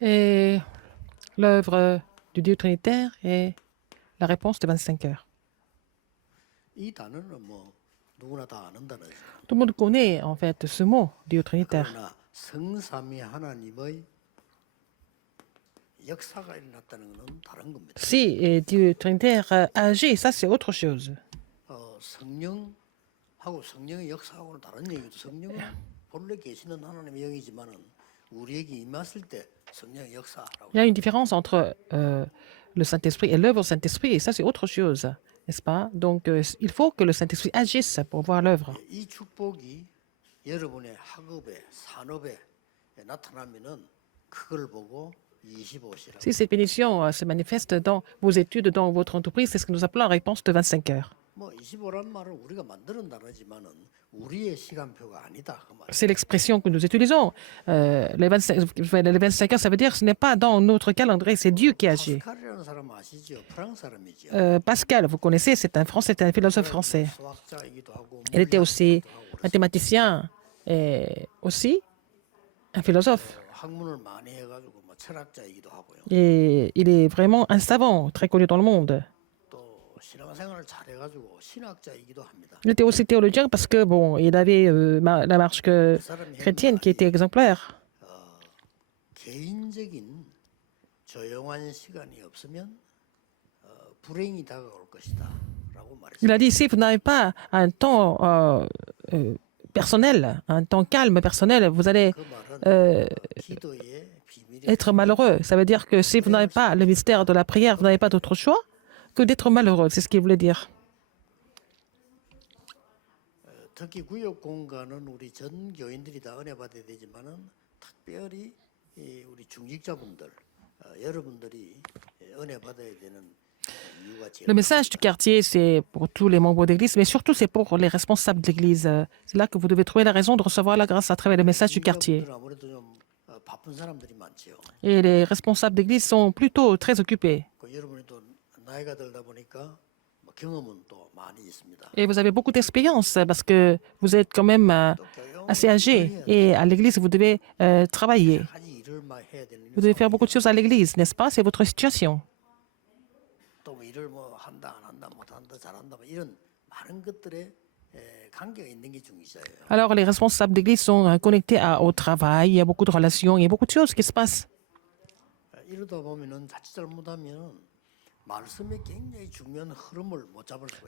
Et l'œuvre du Dieu Trinitaire est la réponse de 25 heures. Tout le monde connaît en fait ce mot, Dieu Trinitaire. Si Dieu Trinitaire agit, ça c'est autre chose. Il y a une différence entre le Saint-Esprit et l'œuvre du Saint-Esprit, et ça c'est autre chose, n'est-ce pas? Donc il faut que le Saint-Esprit agisse pour voir l'œuvre. Si cette bénédiction se manifeste dans vos études, dans votre entreprise, c'est ce que nous appelons la réponse de 25 heures. C'est l'expression que nous utilisons. Les 25 heures, ça veut dire que ce n'est pas dans notre calendrier, c'est Dieu qui agit. Pascal, vous connaissez, c'est un philosophe français. Il était aussi mathématicien et aussi un philosophe. Et il est vraiment un savant, très connu dans le monde. Il était aussi théologien parce que bon, il avait la marche chrétienne qui était exemplaire. Il a dit, si vous n'avez pas un temps personnel, un temps calme personnel, vous allez être malheureux. Ça veut dire que si vous n'avez pas le mystère de la prière, vous n'avez pas d'autre choix que d'être malheureux. C'est ce qu'il voulait dire. Le message du quartier, c'est pour tous les membres de l'Église, mais surtout c'est pour les responsables de l'Église. C'est là que vous devez trouver la raison de recevoir la grâce à travers le message du quartier. Et les responsables d'Église sont plutôt très occupés. Et vous avez beaucoup d'expérience parce que vous êtes quand même assez âgé. Et à l'Église, vous devez travailler. Vous devez faire beaucoup de choses à l'Église, n'est-ce pas? C'est votre situation. Alors, les responsables d'église sont connectés au travail, il y a beaucoup de relations, il y a beaucoup de choses qui se passent.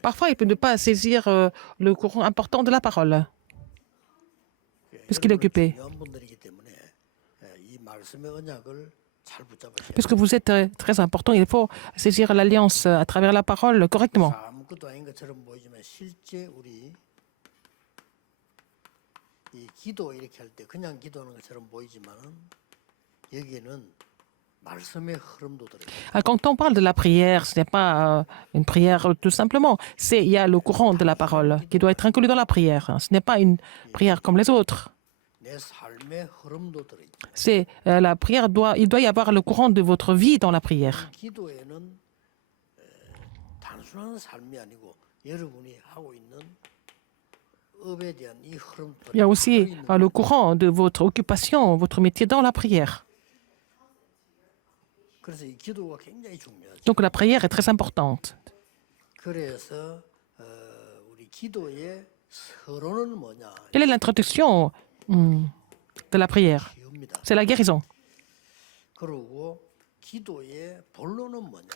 Parfois, il peut ne pas saisir le courant important de la parole, puisqu'il est occupé. Puisque vous êtes très important, il faut saisir l'alliance à travers la parole correctement. Quand on parle de la prière, ce n'est pas une prière tout simplement. Il y a le courant de la parole qui doit être inclus dans la prière. Ce n'est pas une prière comme les autres. C'est la prière il doit y avoir le courant de votre vie dans la prière. Il y a aussi le courant de votre occupation, votre métier dans la prière. Donc la prière est très importante. Quelle est l'introduction de la prière? C'est la guérison.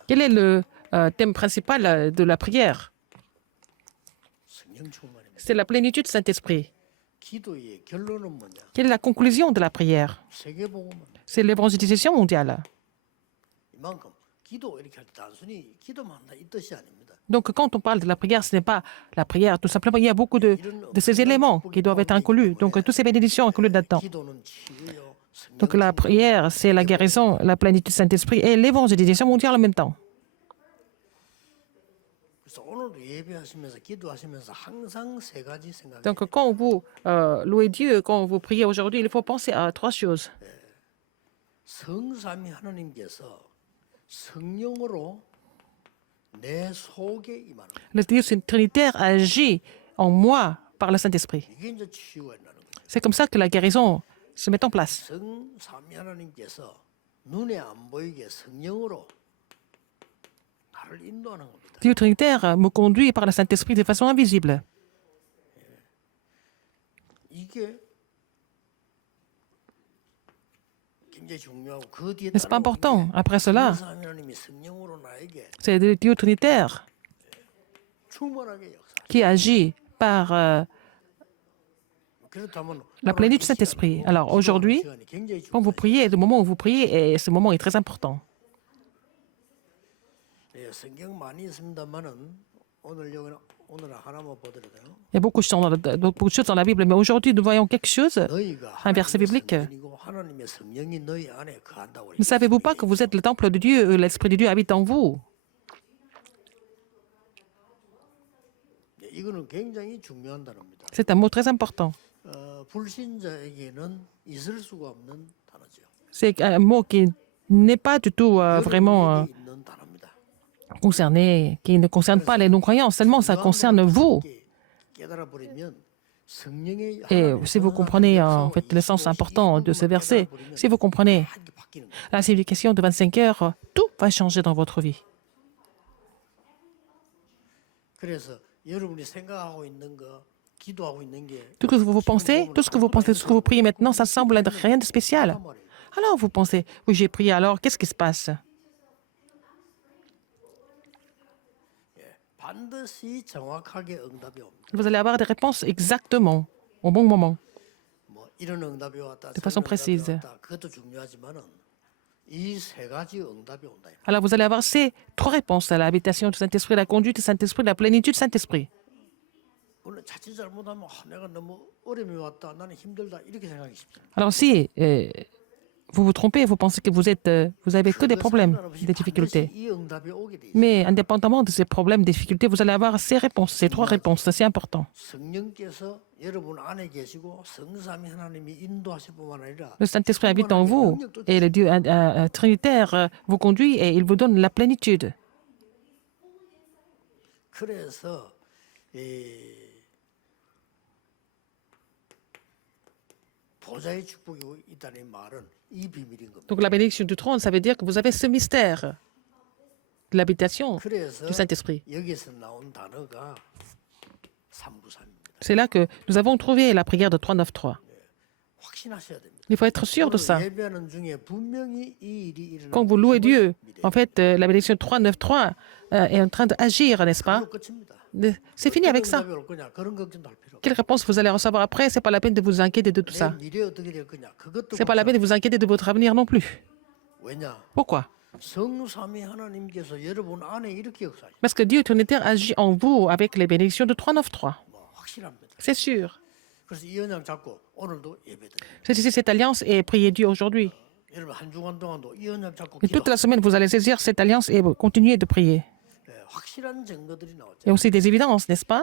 Quel est le thème principal de la prière? C'est la plénitude du Saint-Esprit. Quelle est la conclusion de la prière? C'est l'évangélisation mondiale. Donc, quand on parle de la prière, ce n'est pas la prière, tout simplement. Il y a beaucoup de ces éléments qui doivent être inclus. Donc, toutes ces bénédictions incluses là-dedans. Donc, la prière, c'est la guérison, la plénitude du Saint-Esprit et l'évangélisation mondiale en même temps. Donc, quand vous louez Dieu, quand vous priez aujourd'hui, il faut penser à trois choses. Le Dieu Trinitaire agit en moi par le Saint-Esprit. C'est comme ça que la guérison se met en place. 성삼위 하나님께서 눈에 안 보이게 성령으로 나를 인도하는 겁니다. Dieu Trinitaire me conduit par le Saint-Esprit de façon invisible. 이게 굉장히 중요하고 그 뒤에 N'est-ce pas 따라오는 important? 게 Après cela, 성삼위 하나님이 성령으로 나에게 c'est le Dieu Trinitaire 충만하게 역사. qui agit par 그렇다면 la plénitude du Saint-Esprit. Alors aujourd'hui, 시간이 굉장히 quand vous priez, le moment où vous priez, et ce moment est très important. 예, 성경 많이 있습니다만은 오늘 하나만 보더라도 Il y a beaucoup de choses dans la Bible, mais aujourd'hui, nous voyons quelque chose. 너희가 Un verset 하나님의 biblique. 성전이고 하나님의 성령이 너희 안에 거한다고 Ne savez-vous pas que vous êtes le temple de Dieu, l'Esprit de Dieu habite en vous? 예, 이거는 굉장히 중요한 단어입니다. C'est un mot très important. 불신자에게는 있을 수가 없는 단어죠. C'est un mot qui n'est pas du tout vraiment 여러분에게 있는 단어입니다. concerné, qui ne concerne pas les non-croyants, seulement ça concerne vous. 깨달아 버리면 성령의 Et si vous comprenez en fait le sens important de ce verset, si vous comprenez la signification de 25 heures, tout va changer dans votre vie. 그래서 여러분이 생각하고 있는 거, 기도하고 있는 게 Tout ce que vous pensez, tout ce que vous pensez, tout ce que vous priez maintenant, ça semble être rien de spécial. Alors vous pensez, oui, j'ai prié, alors qu'est-ce qui se passe? 반드시 정확하게 응답이 옵니다. Vous allez avoir des réponses exactement, au bon moment. 뭐 이런 응답이 왔다, De façon 저런 응답이 précise. 왔다. 그것도 중요하지만은 이 세 가지 응답이 온다. Alors vous allez avoir ces trois réponses à l'habitation du Saint-Esprit, la conduite du Saint-Esprit, la plénitude du Saint-Esprit. 물론 자칫 잘못하면 내가 너무 어려움이 왔다, 나는 힘들다 이렇게 생각이 쉽습니다. Alors si vous vous trompez, vous pensez que vous avez que des problèmes, des difficultés. 이 응답이 오게 돼 있어요. Mais indépendamment de ces problèmes, des difficultés, vous allez avoir ces réponses, ces trois réponses. C'est important. 성령께서 여러분 안에 계시고 성삼위 하나님이 인도하실 뿐만 아니라 Le Saint-Esprit habite en vous et le Dieu Trinitaire vous conduit et il vous donne la plénitude. 그래서 보좌의 축복이 있다는 말은 이 비밀인 겁니다. Donc la bénédiction du trône, ça veut dire que vous avez ce mystère de l'habitation 그래서 du Saint-Esprit. 여기서 나온 단어가 393입니다. C'est là que nous avons trouvé la prière de 393. 확신하셔야 됩니다. Il faut être sûr de ça. 예배하는 중에 분명히 이 일이 일어나고 Quand vous louez Dieu, 믿어요. en fait, la bénédiction 393 est en train d'agir, n'est-ce pas? 그걸로 끝입니다. C'est fini avec ça. 응답이 올 거냐 그런 걱정도 할 필요 없어요. Quelle réponse vous allez recevoir après? C'est pas la peine de vous inquiéter de tout 내 ça. 미래 어떻게 될 거냐 그것도 C'est pas la peine de vous inquiéter de votre avenir non plus. 왜냐 Pourquoi? 성삼위 하나님께서 여러분 안에 이렇게 역사하시. Parce que Dieu Trinitaire agit en vous avec les bénédictions de 393. 뭐 확실합니다. C'est sûr. 그래서 이 언약 잡고 오늘도 예배드립니다. Saisissez cette alliance et priez Dieu aujourd'hui. 여러분 한 주간 동안도 이 언약 잡고 Et toute 기도. la semaine, vous allez saisir cette alliance et continuer de prier. 확실한 증거들이 Il y 나왔죠. a aussi des évidences, n'est-ce pas?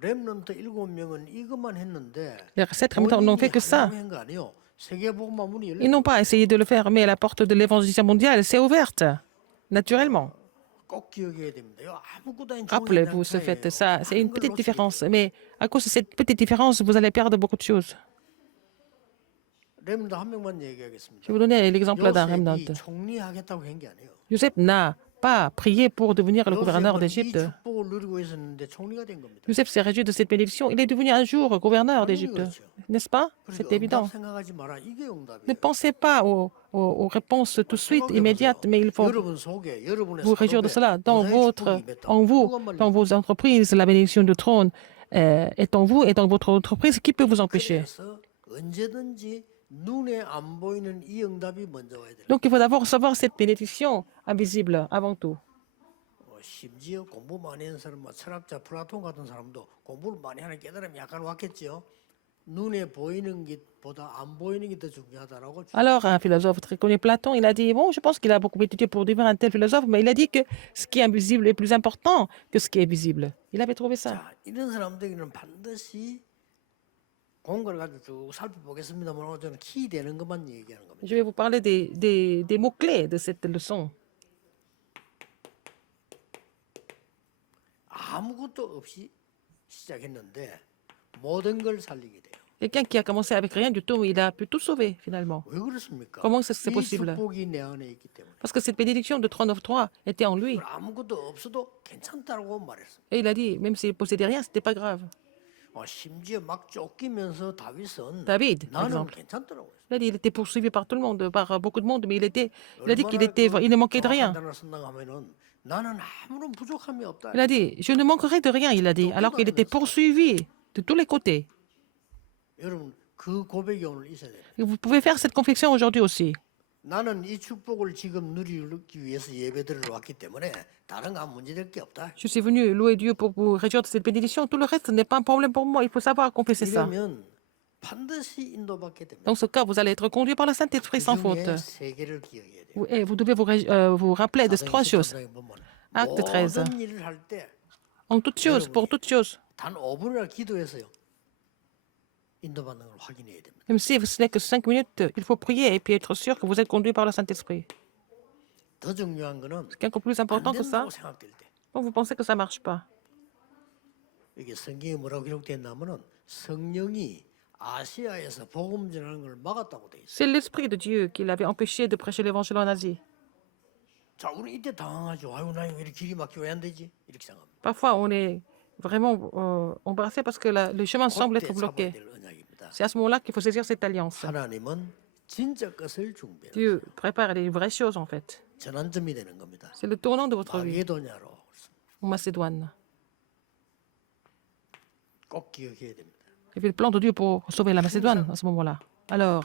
렘넌트 7명은 이것만 했는데 Les sept remettants n'ont fait que ça. 한거 아니요. 세계복음화 문이 Ils 열려. n'ont pas essayé de le faire, mais la porte de l'évangélisation mondiale s'est ouverte, naturellement. 꼭 기억해야 됩니다. 이거 아무것도 아닌 좋은 Rappelez-vous ce fait, ça, c'est une petite différence. Mais à cause de cette petite différence, vous allez perdre beaucoup de choses. 렘넌트 한 명만 얘기하겠습니다. Je vais vous donner l'exemple d'un remnant. 요셉이 총리하겠다고 한 게 아니에요. Joseph n'a pas prié pour devenir le gouverneur 요셉은 이 d'Égypte. 축복을 누리고 있었는데 총리가 된 겁니다. Joseph s'est réjoui de cette bénédiction. Il est devenu un jour gouverneur d'Égypte. N'est-ce pas? C'est 그러니까 évident. 응답 생각하지 마라. 이게 Ne 응답이에요. pensez pas aux réponses tout de suite, immédiates, mais il faut 여러분 속에 여러분의 vous réjouir de 사업에 cela. Dans 보좌의 축복이 votre, 임했다. en vous, 누가 말리죠? dans vos entreprises, la bénédiction du trône est en vous et dans votre entreprise. Qui peut vous empêcher? 그래서 언제든지 눈에 안 보이는 이 응답이 먼저 와야 돼요. Donc il faut d'abord recevoir cette bénédiction invisible avant tout. 심지어 공부 많이 하는 사람, 철학자 플라톤 같은 사람도 공부를 많이 하는 깨달음이 약간 왔겠죠. 눈에 보이는 것보다 안 보이는 게 더 중요하다라고. Alors, un philosophe très connu, Platon, il a dit, bon, je pense qu'il a beaucoup étudié pour devenir un tel philosophe, mais il a dit que ce qui est invisible est plus important que ce qui est visible. Il avait trouvé ça. 자, 이런 사람들에게는 반드시 공부를 가지고 쭉 살펴보겠습니다만 저는 키 되는 것만 얘기하는 겁니다. Je vais vous parler des mots-clés de cette leçon. 아무것도 없이 시작했는데 모든 걸 살리게 돼요. Quelqu'un qui a commencé avec rien du tout, il a pu tout sauver finalement. 왜 그렇습니까? Comment est-ce que c'est 이 possible? 축복이 내 안에 있기 때문에. Parce que cette bénédiction de 39.3 était en lui. 그걸 아무것도 없어도 괜찮다고 말했습니다. Et il a dit, même s'il possédait rien, c'était pas grave. 심지어 막 쫓기면서 다윗은 David, par 나는 exemple. 괜찮더라고요. Il a dit, il était poursuivi par tout le monde, par beaucoup de monde, mais il a dit il ne manquait de rien. 단어를 쓴다고 하면은 나는 아무런 부족함이 없다. Il a dit, je ne manquerai de rien, il a dit, alors qu'il était poursuivi de tous les côtés. 여러분 그 고백이 오늘 있어야 돼요. Et vous pouvez faire cette confession aujourd'hui aussi. 나는 이 축복을 지금 누리기 위해서 예배드리러 왔기 때문에 다른 거 아무 문제될 게 없다. Je suis venu louer Dieu pour vous réjouir de cette bénédiction. Tout le reste n'est pas un problème pour moi. Il faut savoir confesser ça. 이러면 반드시 인도받게 됩니다. Dans ce cas, vous allez être conduit par le Saint-Esprit sans faute. 그중에 세 개를 기억해야 돼요. Et vous devez vous rappeler de trois choses. 사도행전 보면 Acte 13. 모든 일을 할 때 En toute chose, pour toute chose. 단 5분이나 기도해서요. 인도받는 걸 확인해야 됩니다. Même si ce n'est que 5 minutes, il faut prier et puis être sûr que vous êtes conduit par le Saint-Esprit. 더 중요한 거는 Ce qui est encore plus 안 important que ça, 된다고 생각될 때 quand vous pensez que ça ne marche pas. 이게 성경에 뭐라고 기록됐냐면은 성령이 아시아에서 복음 전하는 걸 막았다고 돼 있어요. C'est l'Esprit de Dieu qui l'avait empêché de prêcher l'évangile en Asie. 자, 우리 이때 당황하죠. 아유, 나 왜 이렇게 길이 막혀 왜안 되지? 이렇게 생각합니다. Parfois, on est vraiment embarrassé parce que le chemin semble être 그때 잡아야 bloqué. 될 언약입니다. C'est à ce moment-là qu'il faut saisir cette alliance. 하나님은 진짜 것을 준비해요. Dieu prépare les vraies choses, en fait. 전환점이 되는 겁니다. C'est le tournant de votre vie 마게도냐로 en Macédoine. 꼭 기억해야 됩니다. Il y avait le plan de Dieu pour sauver la Macédoine à ce moment-là. Alors,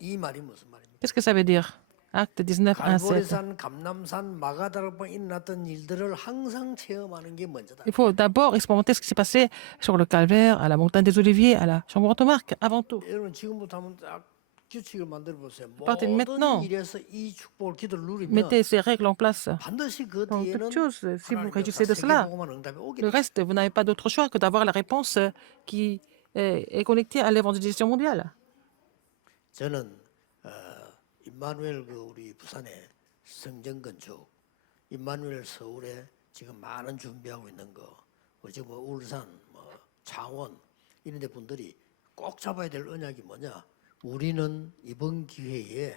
이 말이 무슨 말입니까? qu'est-ce que ça veut dire? Acte 19, 1, 7. 갈보리산, 감남산, 마가다락방 일어났던 일들을 항상 체험하는 게 먼저다. Il faut d'abord expérimenter ce qui s'est passé sur le calvaire, à la montagne des Oliviers, à la chambre automarque, avant tout. 여러분 지금부터 한번 딱 규칙을 만들어 보세요. Partez maintenant. 모든 일에서 이 축복을 기도를 누리면 Mettez ces règles en place. 반드시 그 Dans 뒤에는 toute chose, si vous 하나님께서 réjouissez de cela, 세계복음한 응답이 오게 le 돼요. reste, vous n'avez pas d'autre choix que d'avoir la réponse qui est connectée à l'évangélisation mondiale. 저는 임마누엘 그 우리 부산에 성전 건축, 임마누엘 서울에 지금 많은 준비하고 있는 거, 지금 뭐 울산, 뭐 창원 이런 데 분들이 꼭 잡아야 될 언약이 뭐냐? 우리는 이번 기회에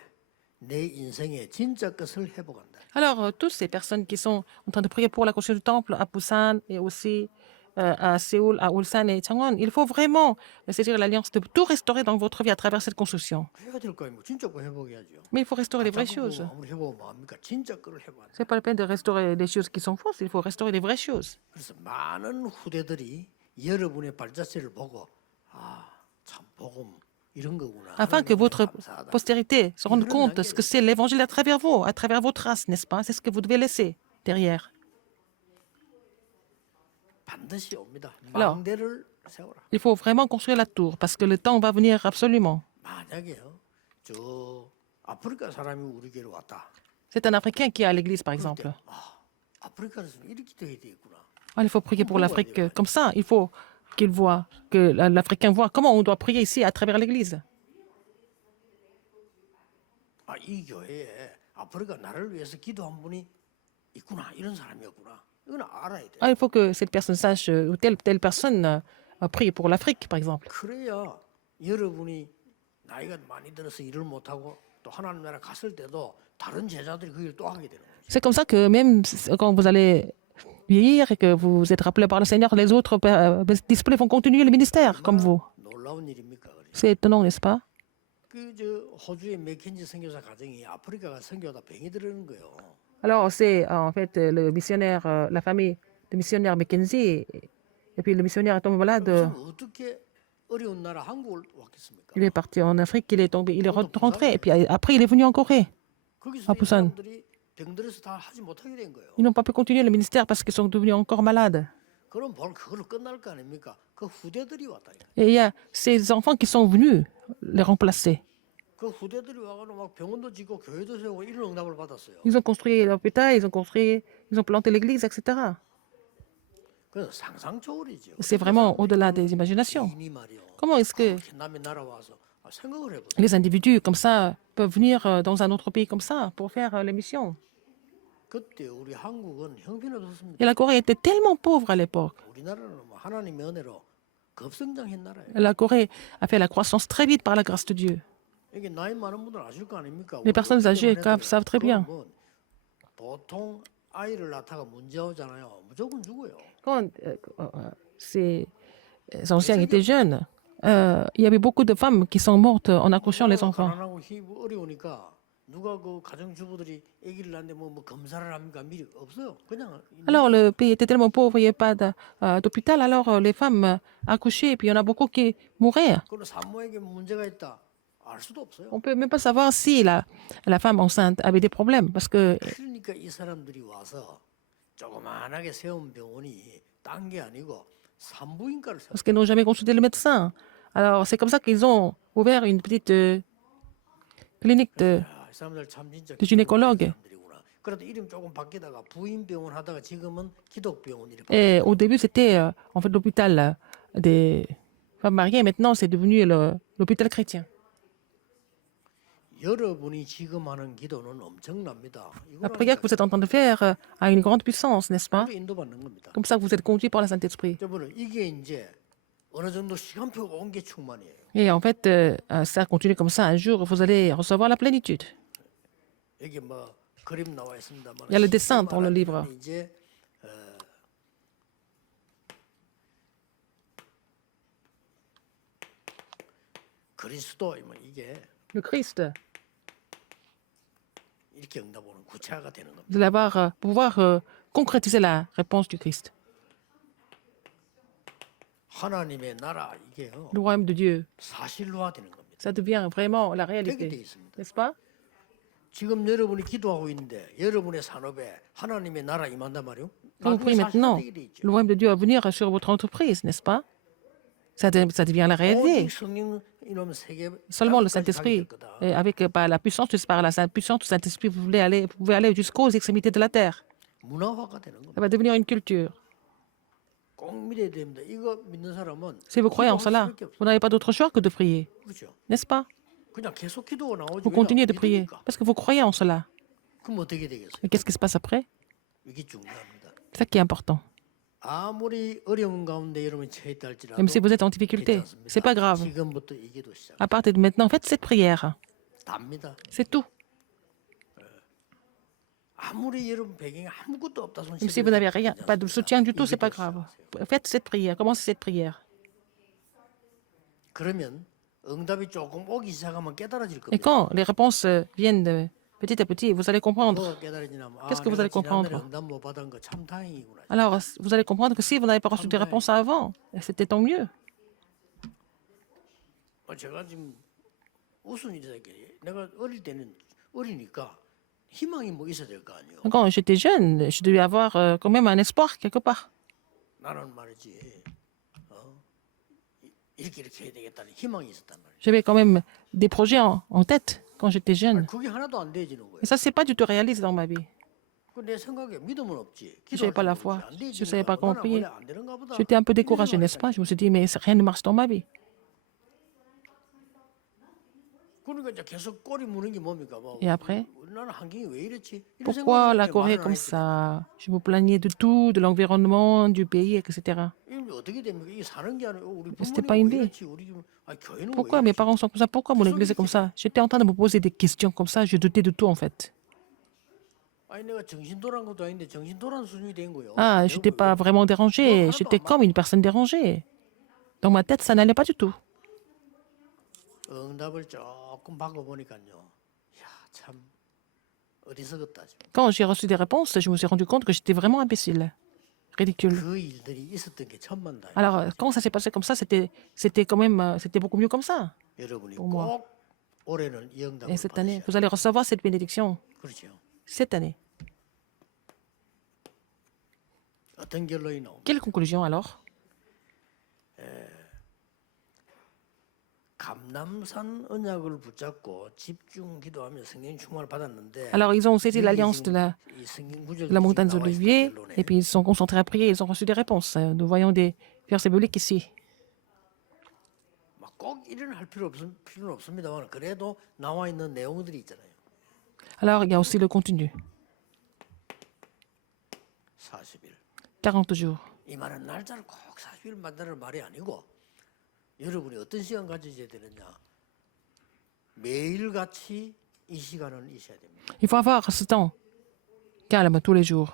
내 인생의 진짜 것을 회복한다. Alors, toutes ces personnes qui sont en train de prier pour la construction du temple à Busan et aussi à Séoul, à Ulsan et Changwon, il faut vraiment saisir l'alliance de tout restaurer dans votre vie à travers cette construction. 해야 될 거 아니고 진짜 거 회복해야죠. Mais il faut restaurer les vraies choses. 아무리 회복하면 뭐합니까? 진짜 거를 회복한다. Ce n'est pas la peine de restaurer des choses qui sont fausses, il faut restaurer les vraies choses. 그래서 많은 후대들이 여러분의 발자취를 보고 참 복음 이런 거구나. Afin que 하나님 votre 감사하다. postérité se rende compte de ce que c'est l'évangile à travers vous, à travers vos traces, n'est-ce pas? C'est ce que vous devez laisser derrière. 반드시 옵니다. Alors. 망대를 세워라. Il faut vraiment construire la tour parce que le temps va venir absolument. 만약에요, 저 아프리카 사람이 우리 교회로 왔다. C'est un Africain qui est à l'église, par exemple. 아프리카에서 이렇게 돼야 되겠구나. Alors, il faut prier pour l'Afrique comme ça. Il faut qu'il voit, que l'Africain voit comment on doit prier ici à travers l'église. 이 교회에 아프리카 나를 위해서 기도한 분이 있구나. 이런 사람이었구나. 이건 알아야 돼. Ah, il faut que cette personne sache, ou telle personne prie pour l'Afrique, par exemple. 그래야 여러분이 나이가 많이 들어서 일을 못하고 또 하나님 나라 갔을 때도 다른 제자들이 그 일을 또 하게 되는 거죠. C'est comme ça que même quand vous allez vieillir et que vous êtes rappelé par le Seigneur, les autres disciples vont continuer le ministère comme vous. 놀라운 일입니까? 그래. C'est étonnant, n'est-ce pas? 그저 호주의 맥켄지 선교사 가정이 아프리카가 선교하다 병이 들는 거예요. Alors, c'est en fait le missionnaire, la famille de missionnaire Mackenzie, et puis le missionnaire est tombé malade. 그래서 어떻게 어려운 나라 한국을 왔겠습니까? Il est parti en Afrique, il est tombé, il est rentré, et puis après il est venu en Corée. 거기서 이 Busan. 사람들이 병들어서 다 하지 못하게 된 거예요. Ils n'ont pas pu continuer le ministère parce qu'ils sont devenus encore malades. 그럼 뭘 그걸로 끝날 거 아닙니까? 그 후대들이 왔다. Et il y a ces enfants qui sont venus les remplacer. 그 후대들이 와가지고 막 병원도 짓고 교회도 세우고 이런 응답을 받았어요. Ils ont construit l'hôpital, ils ont planté l'église, etc. 그건 상상 초월이죠. C'est vraiment au-delà des imaginations. 이미 말이요. Comment est-ce que 이렇게 남의 나라 와서 생각을 해보세요. les individus comme ça peuvent venir dans un autre pays comme ça pour faire les missions? 그때 우리 한국은 형편없었습니다. Et la Corée était tellement pauvre à l'époque. 우리나라는 뭐 하나님의 은혜로 급성장한 나라예요. La Corée a fait la croissance très vite par la grâce de Dieu. 이게 나이 많은 분들 아실 거 아닙니까? Les personnes âgées 기도만 해도 savent très bien. 그건 뭐 보통 아이를 낳다가 문제 오잖아요. 무조건 죽어요. Quand ces anciens étaient jeunes, il y avait beaucoup de femmes qui sont mortes en accouchant les enfants. 가난하고 어려우니까 누가 그 가정주부들이 아기를 낳는데 뭐 검사를 합니까? 미리 없어요. 그냥 Alors, le pays était tellement pauvre, il n'y avait pas d'hôpital, alors les femmes accouchaient, et puis il y en a beaucoup qui mouraient. 그런 산모에게 문제가 있다. 알 수도 없어요. On ne peut même pas savoir si la femme enceinte avait des problèmes, parce que 그러니까 이 사람들이 와서 조그만하게 세운 병원이 딴 게 아니고 산부인과를 세웠어요. parce qu'ils n'ont jamais consulté le médecin. Alors, c'est comme ça qu'ils ont ouvert une petite clinique 이 사람들 참 진짜 de gynécologue. 사람들이구나. 그래도 이름 조금 바뀌다가 부인병원 하다가 지금은 기독병원 이렇게. Et au début, c'était en fait l'hôpital des femmes mariées, maintenant c'est devenu l'hôpital chrétien. 여러분이 지금 하는 기도는 엄청납니다. La prière que vous êtes en train de faire a une grande puissance, n'est-ce pas? 이거 인도받는 겁니다. Comme ça, vous êtes conduit par le Saint-Esprit. 여러분 이게 이제 어느 정도 시간표가 온 게 충만이에요. Et en fait, ça continue comme ça. Un jour, vous allez recevoir la plénitude. 여기 뭐 그림 나와 있습니다만. Il y a le dessin dans le livre. 이제 그리스도이면 이게 Le Christ, 이렇게 응답 오는 구체화가 되는 겁니다. vous allez pouvoir concrétiser la réponse du Christ. 하나님의 나라 이게요 Le royaume de Dieu, 사실화되는 겁니다. ça devient vraiment la 되게 돼 réalité, 있습니다. n'est-ce pas? 지금 여러분이 기도하고 있는데 여러분의 산업에 하나님의 나라 임한단 말이요. Quand vous priez maintenant, le royaume de Dieu va venir sur votre entreprise, n'est-ce pas? Ça devient la réalité. 오직 성령 이놈 세계 Seulement le Saint-Esprit, et avec la puissance, par la puissance du Saint-Esprit, vous pouvez aller jusqu'aux extrémités de la terre. 문화화가 되는 겁니다. Ça va devenir une culture. 꼭 믿어야 됩니다. 이거 믿는 사람은 Si vous croyez en 기도할 cela, 수밖에 없어요. vous n'avez pas d'autre choix que de prier, 그렇죠. n'est-ce pas? 그냥 계속 기도가 나오지. Vous continuez de prier parce que vous croyez en cela. 그럼 어떻게 되겠어요? Et qu'est-ce qui se passe après? 이게 중요합니다. C'est ça qui est important. 아무리 어려운 가운데 여러분이 처해 있다 할지라도 Même si vous êtes en difficulté, c'est pas grave. 지금부터 이 기도 시작. À partir de maintenant, faites cette prière. 답니다. C'est tout. 아무리 여러분 배경에 아무것도 없다 손 Même si vous n'avez rien, pas de soutien du tout, c'est pas grave. Faites cette prière. Commencez cette prière. 그러면 응답이 조금 오기 시작하면 깨달아질 Et 겁니다. quand les réponses viennent petit à petit, vous allez comprendre. 뭐 깨달아지냐면 Qu'est-ce que vous allez comprendre? 응답 못 받은 거 참 다행이구나. Alors, vous allez comprendre que si vous n'avez pas reçu des réponses avant, c'était tant mieux. 제가 지금 무슨 일이다 이게 내가 어릴 때는 어리니까 희망이 뭐 있어야 될 거 아니에요. Quand j'étais jeune, je devais avoir quand même un espoir quelque part. 나는 말이지 이렇게 해야 되겠다는 희망이 있었단 말이에요. J'avais quand même des projets en tête quand j'étais jeune. 그게 하나도 안 되어지는 거예요. Et ça, c'est pas du tout réalisé dans ma vie. 내 생각에 믿음은 없지. J'avais pas la foi. 안 Je savais pas comment prier. 안 되는가 보다. J'étais un peu découragée, n'est-ce pas? Je me suis dit, mais rien ne marche dans ma vie. 그러니까 이제 계속 꼬리 무는 게 뭡니까? 뭐 Et après, 우리나라 환경이 왜 이렇지? 이런 pourquoi la 생각이 Corée est 말을 안 comme 했지. ça? Je me plaignais de tout, de l'environnement, du pays, etc. 이게 어떻게 됩니까? 이게 사는 게 아니고 우리 C'était 부모님 pas 왜 une vie. 이렇지? 우리 지금 교회는 Pourquoi 왜 mes 이렇지? parents sont comme ça? Pourquoi mon église est comme ça? J'étais en train de me poser des questions comme ça. Je doutais de tout, en fait. 아니 내가 정신 돌아간 것도 아닌데 정신 돌아간 수준이 된 거예요. Ah, je n'étais pas vraiment dérangée. J'étais comme une personne dérangée. Dans ma tête, ça n'allait pas du tout. 응답을 조금 바꿔보니까요. 야, 참 어리석었다. Quand j'ai reçu des réponses, je me suis rendu compte que j'étais vraiment imbécile. Ridicule. 그 일들이 있었던 게 천만다행. Alors, quand ça s'est passé comme ça, c'était quand même, c'était beaucoup mieux comme ça. 여러분이 pour moi. 꼭 올해는 이 응답을 Et cette année, 받으셔야 vous allez recevoir cette bénédiction. 그렇죠. Cette année. 어떤 결론이 나옵니까? Quelle conclusion alors? 감남산 언약을 붙잡고 집중 기도하며 성령 충만을 받았는데 Alors, ils ont saisi l'alliance de 이 성경 구절 de la montagne des 나와 있을 Oliviers 결론에 et puis ils se sont concentrés à prier. Ils ont reçu des réponses. Nous voyons des versets bibliques ici. 막 꼭 일어날 필요는 없습니다만 그래도 나와 있는 내용들이 있잖아요. Alors, il y a aussi le contenu. 40일. 40 jours. 이 말은 날짜를 꼭 40일 만드는 말이 아니고 여러분이 어떤 시간 가지셔야 되느냐? 매일같이 이 시간은 있어야 됩니다. Il faut avoir ce temps calme tous les jours.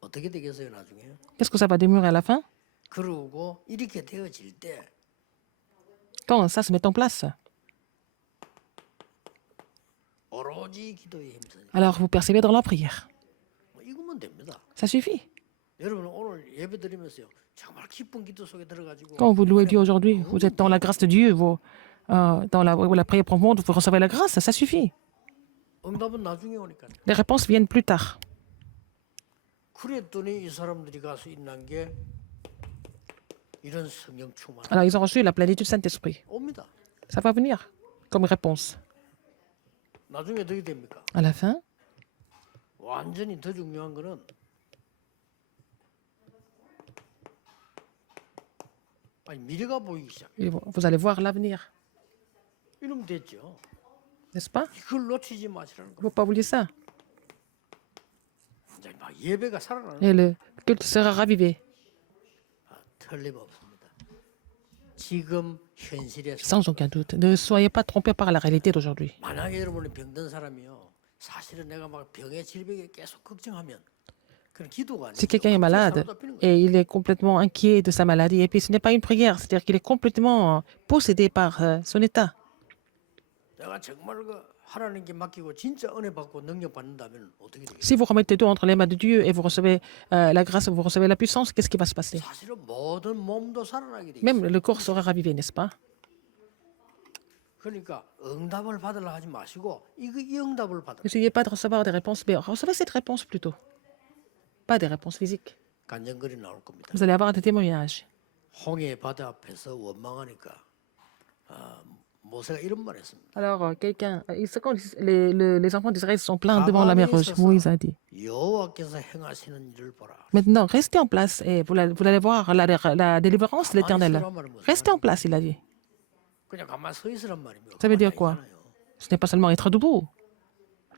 어떻게 되겠어요 나중에? Qu'est-ce que ça va démurer à la fin? 그러고 이렇게 되어질 때 Quand ça se met en place, 오로지 기도에 힘쓰니 alors vous persévérez dans la prière. 이거면 됩니다. Ça suffit. 여러분 오늘 예배 드리면서요 정말 기쁜 기도 속에 들어가지고 Quand vous louez Dieu aujourd'hui, vous êtes dans la grâce de Dieu, dans la prière profonde, vous recevez la grâce, ça suffit. 응답은 나중에 오니까. Les réponses viennent plus tard. 그랬더니 이 사람들이 가서 있는 게 이런 성령 충만 Alors ils ont reçu la plénitude du Saint-Esprit. 옵니다. Ça va venir comme réponse. 나중에 어떻게 됩니까? À la fin, 완전히 더 중요한 거는 아니 미래가 보이기 시작. vous allez voir l'avenir, 이러면 됐죠. n'est-ce pas? 이걸 놓치지 마시라는 Il ne 거. faut pas oublier ça. 이제 막 예배가 살아나는 Et le culte sera ravivé, 틀림없습니다. 지금 현실에서 sans aucun doute. Ne soyez pas trompés par la réalité d'aujourd'hui. 만약에 여러분이 병든 사람이요. 사실은 내가 막 병의 질병에 계속 걱정하면 그건 기도가 아니에요. Si quelqu'un est malade et il est complètement inquiet de sa maladie, et puis ce n'est pas une prière, c'est-à-dire qu'il est complètement possédé par son état. 내가 정말 그 하나님께 맡기고 진짜 은혜 받고 능력 받는다면 어떻게 되겠어요? Si vous remettez tout entre les mains de Dieu et vous recevez la grâce, vous recevez la puissance, qu'est-ce qui va se passer? 사실은 모든 몸도 살아나게 돼. Même le corps sera ravivé, n'est-ce pas? 그러니까 응답을 받으려 하지 마시고 이 응답을 받으라. N'essayez pas de recevoir des réponses, mais recevez cette réponse plutôt. Pas des réponses physiques. 간증거리 나올 겁니다. Vous allez avoir des témoignages. 홍해 바다 앞에서 원망하니까 모세가 이런 말했습니다. Alors, quand les enfants d'Israël sont pleins devant la mer Rouge, Moïse a dit, 여호와께서 행하시는 일을 보라. maintenant, restez en place et vous allez voir la délivrance de l'Éternel. Restez en place, il a dit. 그냥 가만 서 있으란 말입니다. Ça veut dire quoi? Ce n'est pas seulement être debout.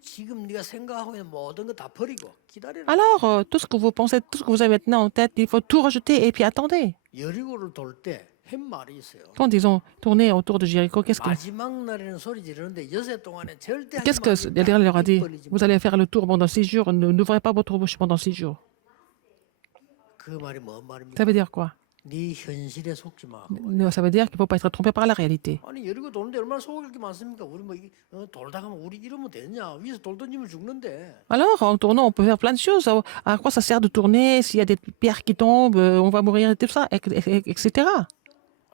지금 네가 생각하고 있는 모든 거 다 버리고 기다려라. Alors, tout ce que vous pensez, tout ce que vous avez maintenant en tête, il faut tout rejeter et puis attendez. 여리고를 돌 때 한 말이 있어요. Quand ils ont tourné autour de Jéricho, 마지막 날에는 소리 지르는데 여세 동안에 절대 qu'est-ce que l'Éternel leur a dit? Vous allez faire le tour pendant 6 jours, n'ouvrez pas votre bouche pendant 6 jours. 그 말이 뭔 말입니까? Ça veut dire quoi? 네 현실에 속지 마. Ça veut dire qu'il ne faut pas être trompé par la réalité. 아니 여리고 도는데 얼마나 속을 게 많습니까? 우리 뭐 돌다가 우리 이러면 되냐? 위에서 돌 던지면 죽는데. Alors, en tournant, on peut faire plein de choses. À quoi ça sert de tourner? S'il y a des pierres qui tombent, on va mourir, tout ça, etc.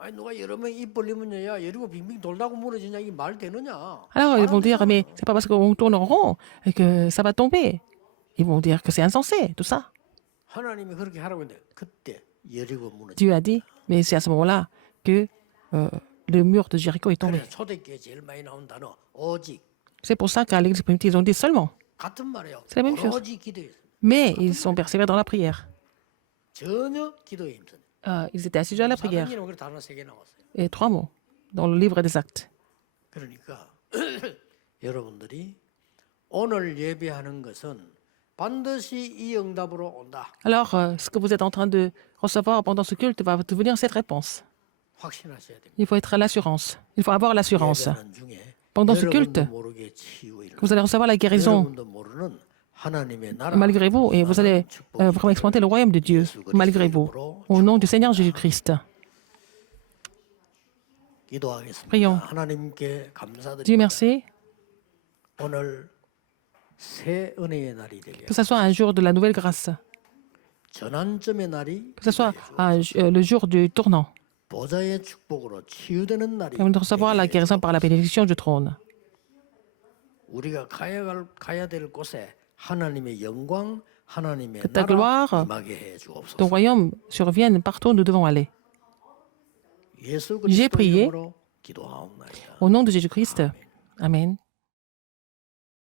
아니 누가 여러 명 입 벌리면요, 야 여리고 빙빙 돌다고 무너지냐 이게 말 되느냐? Alors, ils vont dire, mais c'est pas parce qu'on tourne en rond que ça va tomber. Ils vont dire que c'est insensé, tout ça. 하나님이 그렇게 하라고 했는데 그때 여리고 무너지. Dieu a dit, mais c'est à ce moment-là que le mur de Jéricho est tombé. 그래 초대교회 제일 많이 나온 단어 오직. C'est pour ça qu'à l'église primitive, ils ont dit seulement. 같은 말이에요. C'est la même chose. 오로지 기도했어요. Mais ils sont persévérés dans la prière. 전혀 기도에 힘쓰네. Ils étaient assidus à la prière. 사도행전에 그래 단어 3개 나왔어요. Et 3 mots dans le livre des actes. 그러니까 여러분들이 오늘 예배하는 것은 반드시 이 응답으로 온다. Alors, ce que vous êtes en train de recevoir pendant ce culte va devenir cette réponse. 확신하셔야 됩니다. Il faut être l'assurance. Il faut avoir l'assurance. 예배하는 중에 Pendant ce culte, 여러분도 모르게 치유가 일어나. vous allez recevoir la guérison 여러분도 모르는 하나님의 나라. malgré vous et vous allez vraiment expérimenter le royaume de Dieu malgré vous. Au nom du Seigneur Jésus-Christ. 기도하겠습니다. Prions. 하나님께 감사드립니다. Dieu merci, 오늘 새 은혜의 날이 되게. que ce soit un jour de la nouvelle grâce, 전환점의 날이 que ce soit le jour du tournant, 보좌의 축복으로 치유되는 날이. et de recevoir la guérison par la bénédiction du trône. 우리가 가야 될 곳에 하나님의 영광, 하나님의 Que ta gloire, 나라 임하게 해 ton 주옵소서. royaume survienne partout où nous devons aller. 예수 J'ai 그리스도 prié 이름으로 기도하옵나이다. au nom de Jésus-Christ. Amen.